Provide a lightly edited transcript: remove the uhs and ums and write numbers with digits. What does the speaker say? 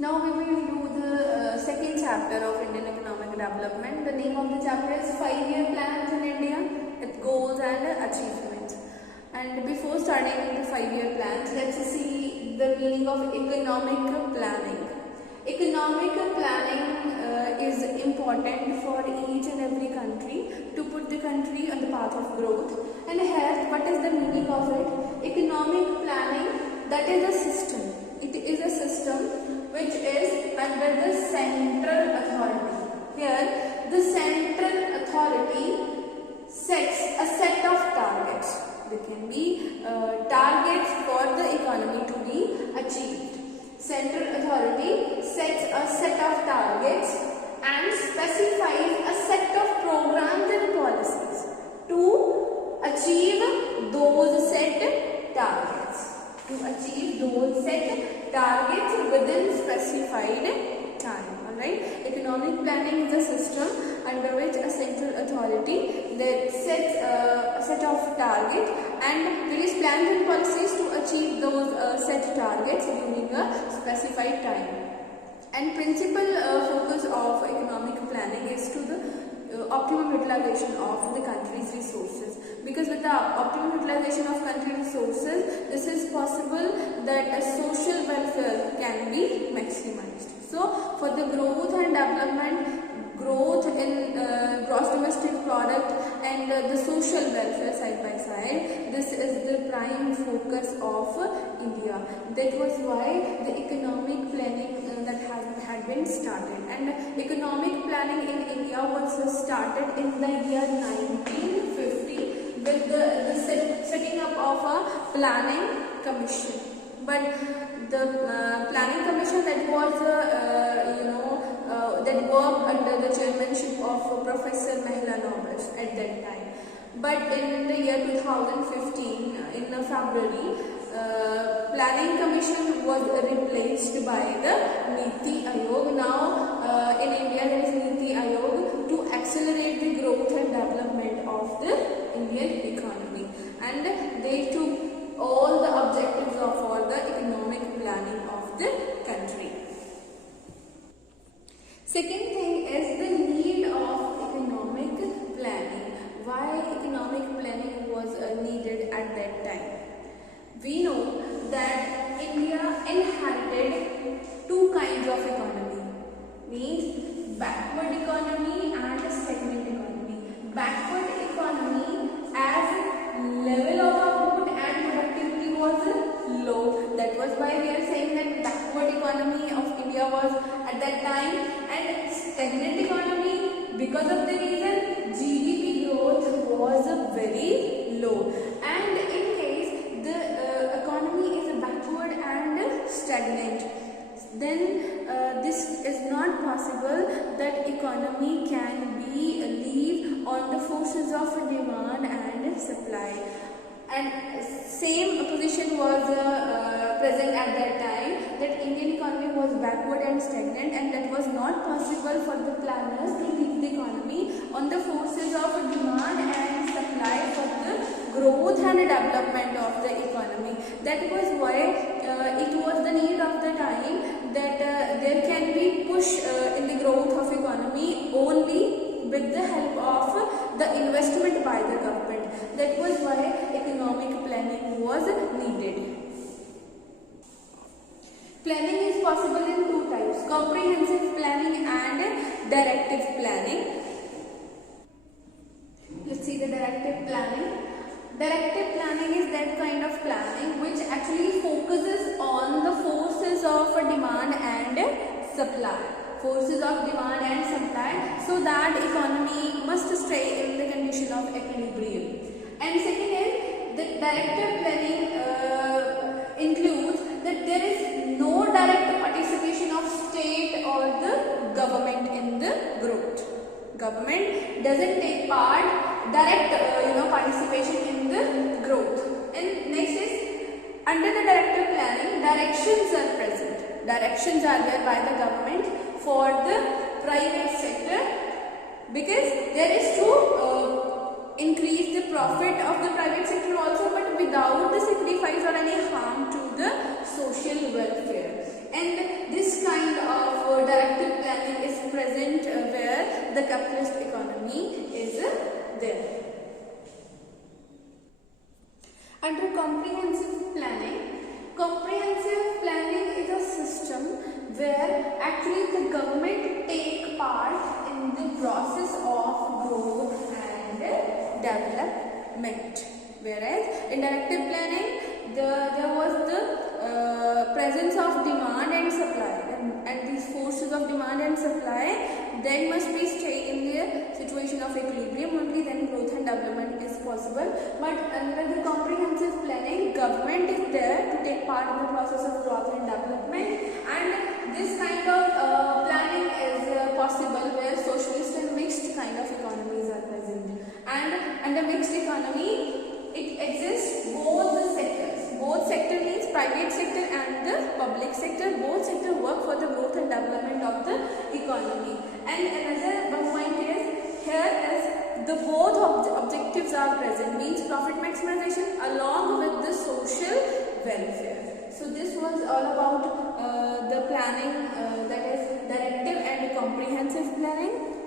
Now we will do the second chapter of Indian economic development. The name of the chapter is 5-year plans in India, its goals and achievements. And before starting the 5-year plans, let's see the meaning of economic planning. Economic planning is important for each and every country to put the country on the path of growth. And here, what is the meaning of it? Economic planning, that is a system. It is a system which is under the central authority. Here, the central authority sets a set of targets. There can be targets for the economy to be achieved. Central authority sets a set of targets and specifies a set of programs and policies to achieve those set targets. Within specified time. Alright. Economic planning is a system under which a central authority that sets a set of targets and various plans and policies to achieve those set targets during a specified time. And principal focus of economic planning is to the optimum utilization of the country's resources, because with the optimum utilization of country resources, this is possible that a social welfare can be maximized. So for the growth and development, growth in gross domestic product and the social welfare side by side, this is the prime focus of India. That was why the economic planning that had been started, and economic planning in India was started in the year 1950 with the setting up of a planning commission. But the planning commission that was that worked under the chairmanship of Professor Mahela Nobis at that time. But in the year 2015, in February, planning commission was replaced by the Niti Ayog. Now in India there is Niti Ayog to accelerate the growth and development of the Indian economy, and they took all the objectives for the economic planning of the country. Second thing is the need of economic planning. Why economic planning was needed at that time? We know that India inherited two kinds of economy, means backward economy and stagnant economy. Backward economy, as level of output and productivity was low. That was why we are saying that backward economy of India was at that time. And stagnant economy, because of the reason GDP growth was very low. And in case the economy is backward and stagnant, then this is not possible that economy can be live on the forces of demand and supply. And same position was present at that time, that Indian economy was backward and stagnant, and that was not possible for the planners to lead the economy on the forces of demand and supply for the growth and development of the economy. That was why it was the need of the time that there can be push in the growth of economy only with the help of the investment by the government. That was why economic planning was needed. Planning is possible in two types: comprehensive planning and directive planning. Let's see the directive planning. Directive planning is that kind of planning which actually focuses on the forces of demand and supply. Forces of demand and supply, so that economy must stay in the condition of equilibrium. And second is the directive planning includes that there is no direct participation of state or the government in the growth. Government doesn't take part direct participation in the growth. And next is, under the directive planning, directions are present. Directions are there by the government for the private sector, because there is to increase the profit of the private sector also, but without the sacrifice or any harm to the social welfare. And this kind comprehensive planning. Comprehensive planning is a system where actually the government take part in the process of growth and development. Whereas in directive planning, there was the presence of demand and supply, and these forces of demand and supply then must be stay in the situation of equilibrium, only then growth and development is possible. But under the comprehensive planning, government is there to take part in the process of growth and development, and this kind of planning is possible where socialist and mixed kind of economies are present. And under mixed economy, it exists both the sectors. Both sector means private sector and the public sector. Both sector work for the growth and development of the economy. And another point is, here is the both objectives are present, means profit maximization along with the social welfare. So this was all about the planning, that is directive and comprehensive planning.